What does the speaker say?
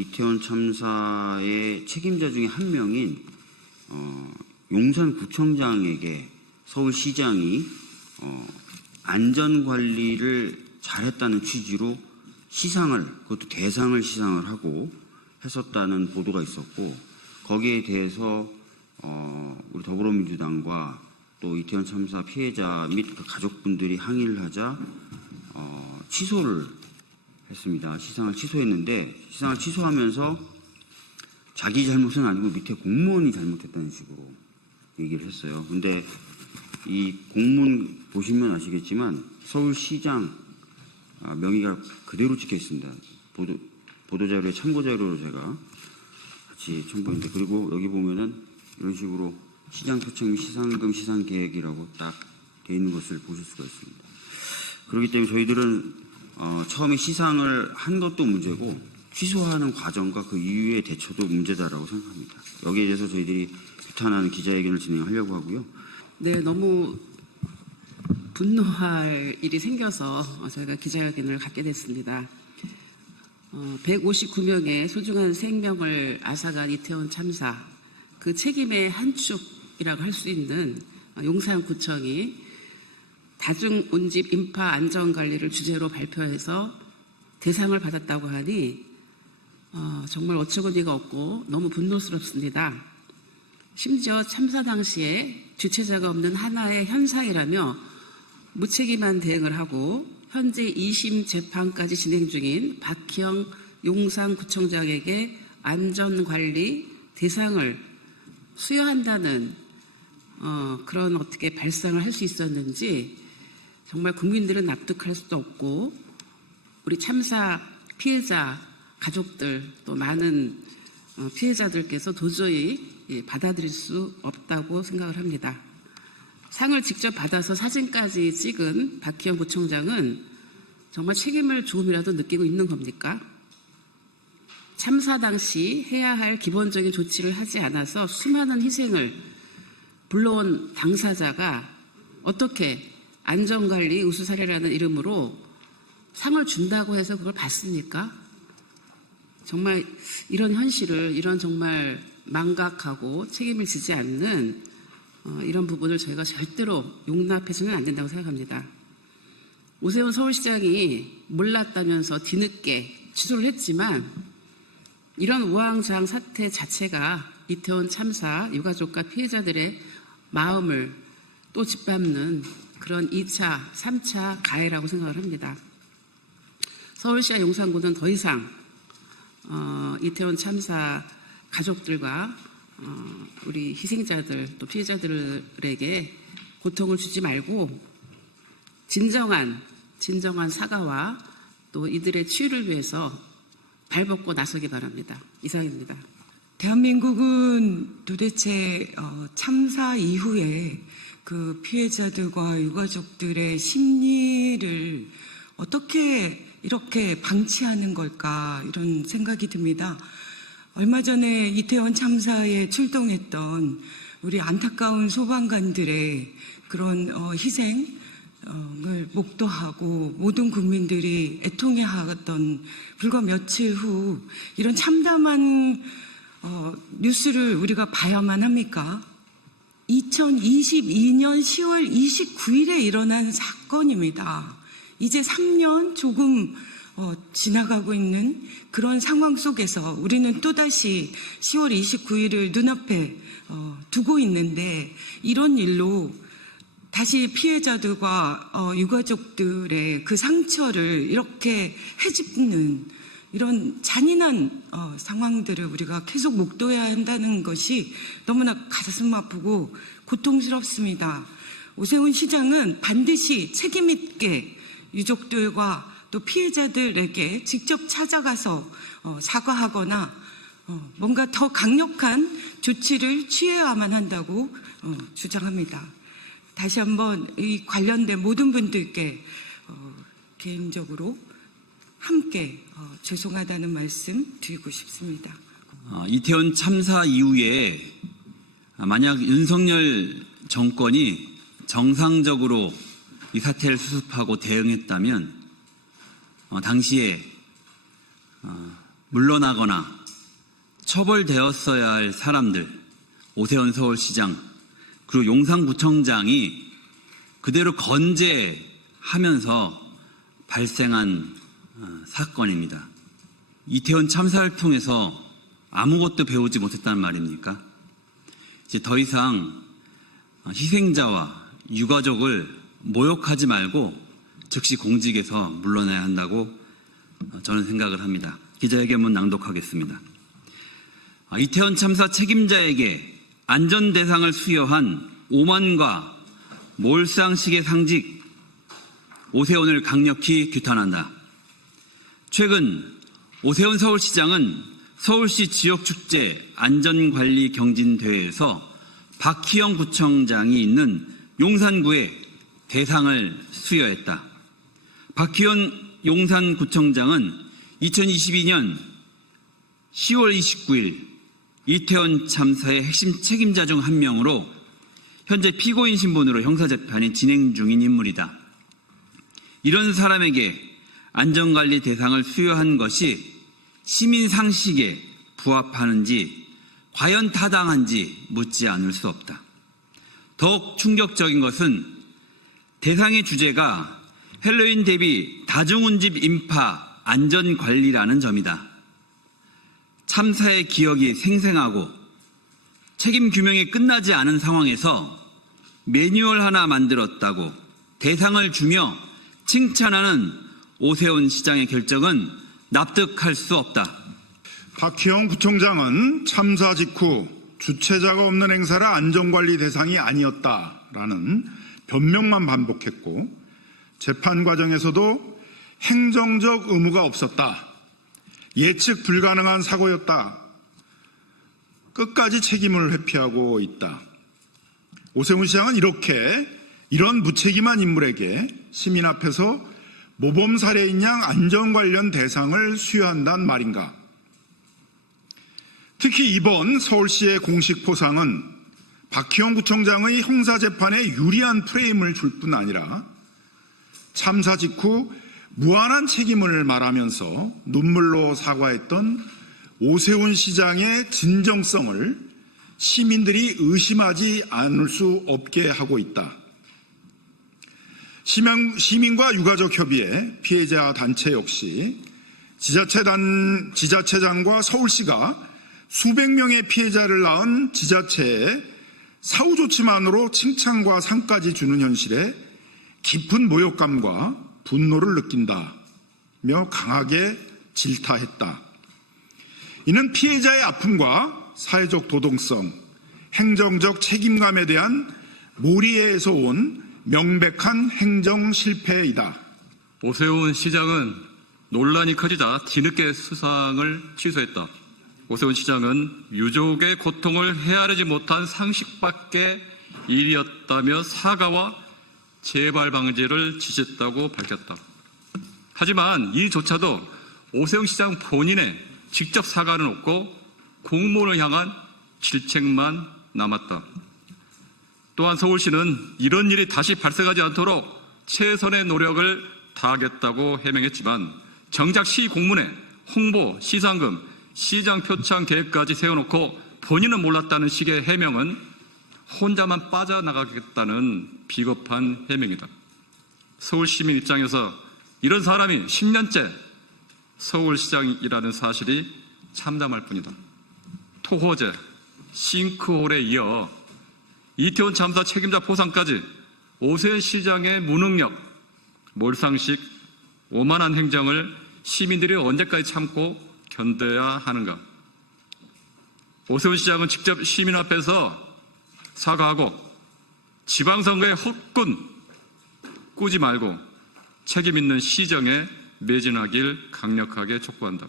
이태원 참사의 책임자 중에 한 명인 용산구청장에게 서울시장이 안전관리를 잘했다는 취지로 시상을, 그것도 대상을 시상을 하고 했었다는 보도가 있었고, 거기에 대해서 우리 더불어민주당과 또 이태원 참사 피해자 및 그 가족분들이 항의를 하자 취소를 했습니다. 시상을 취소했는데, 시상을 취소하면서 자기 잘못은 아니고 밑에 공무원이 잘못했다는 식으로 얘기를 했어요. 근데 이 공문 보시면 아시겠지만 서울시장 명의가 그대로 찍혀 있습니다. 보도자료에 참고자료로 제가 같이 첨부했는데, 그리고 여기 보면은 이런 식으로 시장 표창 및 시상금 시상 계획이라고 딱 돼 있는 것을 보실 수가 있습니다. 그렇기 때문에 저희들은 처음에 시상을 한 것도 문제고 취소하는 과정과 그 이후의 대처도 문제다라고 생각합니다. 여기에 대해서 저희들이 규탄하는 기자회견을 진행하려고 하고요. 네, 너무 분노할 일이 생겨서 저희가 기자회견을 갖게 됐습니다. 159명의 소중한 생명을 앗아간 이태원 참사, 그 책임의 한 축이라고 할 수 있는 용산구청이 다중 운집 인파 안전관리를 주제로 발표해서 대상을 받았다고 하니 정말 어처구니가 없고 너무 분노스럽습니다. 심지어 참사 당시에 주체자가 없는 하나의 현상이라며 무책임한 대응을 하고 현재 2심 재판까지 진행 중인 박희영 용산구청장에게 안전관리 대상을 수여한다는 그런 어떻게 발상을 할 수 있었는지 정말 국민들은 납득할 수도 없고, 우리 참사 피해자 가족들 또 많은 피해자들께서 도저히 받아들일 수 없다고 생각을 합니다. 상을 직접 받아서 사진까지 찍은 박희영 구청장은 정말 책임을 조금이라도 느끼고 있는 겁니까? 참사 당시 해야 할 기본적인 조치를 하지 않아서 수많은 희생을 불러온 당사자가 어떻게 안전관리 우수사례라는 이름으로 상을 준다고 해서 그걸 받습니까? 정말 이런 현실을, 이런 정말 망각하고 책임을 지지 않는 이런 부분을 저희가 절대로 용납해서는 안 된다고 생각합니다. 오세훈 서울시장이 몰랐다면서 뒤늦게 취소를 했지만 이런 우왕좌왕 사태 자체가 이태원 참사 유가족과 피해자들의 마음을 또 짓밟는 그런 2차, 3차 가해라고 생각을 합니다. 서울시와 용산구는 더 이상 이태원 참사 가족들과 우리 희생자들 또 피해자들에게 고통을 주지 말고 진정한 사과와 또 이들의 치유를 위해서 발벗고 나서기 바랍니다. 이상입니다. 대한민국은 도대체 참사 이후에 그 피해자들과 유가족들의 심리를 어떻게 이렇게 방치하는 걸까, 이런 생각이 듭니다. 얼마 전에 이태원 참사에 출동했던 우리 안타까운 소방관들의 그런 희생을 목도하고 모든 국민들이 애통해하던 불과 며칠 후 이런 참담한 뉴스를 우리가 봐야만 합니까? 2022년 10월 29일에 일어난 사건입니다. 이제 3년 조금 지나가고 있는 그런 상황 속에서 우리는 또다시 10월 29일을 눈앞에 두고 있는데, 이런 일로 다시 피해자들과 유가족들의 그 상처를 이렇게 헤집는 이런 잔인한 상황들을 우리가 계속 목도해야 한다는 것이 너무나 가슴 아프고 고통스럽습니다. 오세훈 시장은 반드시 책임 있게 유족들과 또 피해자들에게 직접 찾아가서 사과하거나 뭔가 더 강력한 조치를 취해야만 한다고 주장합니다. 다시 한번 이 관련된 모든 분들께 개인적으로 함께 죄송하다는 말씀 드리고 싶습니다. 이태원 참사 이후에 만약 윤석열 정권이 정상적으로 이 사태를 수습하고 대응했다면 당시에 물러나거나 처벌되었어야 할 사람들, 오세훈 서울시장 그리고 용산구청장이 그대로 건재하면서 발생한 사건입니다. 이태원 참사를 통해서 아무것도 배우지 못했다는 말입니까? 이제 더 이상 희생자와 유가족을 모욕하지 말고 즉시 공직에서 물러나야 한다고 저는 생각을 합니다. 기자회견문 낭독하겠습니다. 이태원 참사 책임자에게 안전 대상을 수여한 오만과 몰상식의 상직 오세훈을 강력히 규탄한다. 최근 오세훈 서울시장은 서울시 지역축제 안전관리 경진대회에서 박희영 구청장이 있는 용산구에 대상을 수여했다. 박희영 용산구청장은 2022년 10월 29일 이태원 참사의 핵심 책임자 중 한 명으로 현재 피고인 신분으로 형사재판이 진행 중인 인물이다. 이런 사람에게 안전관리 대상을 수여한 것이 시민 상식에 부합하는지 과연 타당한지 묻지 않을 수 없다. 더욱 충격적인 것은 대상의 주제가 헬로윈 대비 다중운집 인파 안전관리라는 점이다. 참사의 기억이 생생하고 책임 규명이 끝나지 않은 상황에서 매뉴얼 하나 만들었다고 대상을 주며 칭찬하는 오세훈 시장의 결정은 납득할 수 없다. 박희영 구청장은 참사 직후 주최자가 없는 행사를 안전관리 대상이 아니었다라는 변명만 반복했고 재판 과정에서도 행정적 의무가 없었다. 예측 불가능한 사고였다. 끝까지 책임을 회피하고 있다. 오세훈 시장은 이런 무책임한 인물에게 시민 앞에서 모범 사례인 양 안전 관련 대상을 수여한단 말인가. 특히 이번 서울시의 공식 포상은 박희영 구청장의 형사재판에 유리한 프레임을 줄 뿐 아니라 참사 직후 무한한 책임을 말하면서 눈물로 사과했던 오세훈 시장의 진정성을 시민들이 의심하지 않을 수 없게 하고 있다. 시민과 유가족 협의회 피해자 단체 역시 지자체장과 서울시가 수백 명의 피해자를 낳은 지자체에 사후 조치만으로 칭찬과 상까지 주는 현실에 깊은 모욕감과 분노를 느낀다며 강하게 질타했다. 이는 피해자의 아픔과 사회적 도덕성, 행정적 책임감에 대한 몰이해에서 온 명백한 행정 실패이다. 오세훈 시장은 논란이 커지자 뒤늦게 수상을 취소했다. 오세훈 시장은 유족의 고통을 헤아리지 못한 상식밖의 일이었다며 사과와 재발 방지를 지시했다고 밝혔다. 하지만 이조차도 오세훈 시장 본인의 직접 사과는 없고 공무원을 향한 질책만 남았다. 또한 서울시는 이런 일이 다시 발생하지 않도록 최선의 노력을 다하겠다고 해명했지만 정작 시 공문에 홍보, 시상금, 시장 표창 계획까지 세워놓고 본인은 몰랐다는 식의 해명은 혼자만 빠져나가겠다는 비겁한 해명이다. 서울시민 입장에서 이런 사람이 10년째 서울시장이라는 사실이 참담할 뿐이다. 토호제, 싱크홀에 이어 이태원 참사 책임자 포상까지 오세훈 시장의 무능력, 몰상식, 오만한 행정을 시민들이 언제까지 참고 견뎌야 하는가. 오세훈 시장은 직접 시민 앞에서 사과하고 지방선거에 헛꾼 꾸지 말고 책임 있는 시정에 매진하길 강력하게 촉구한다.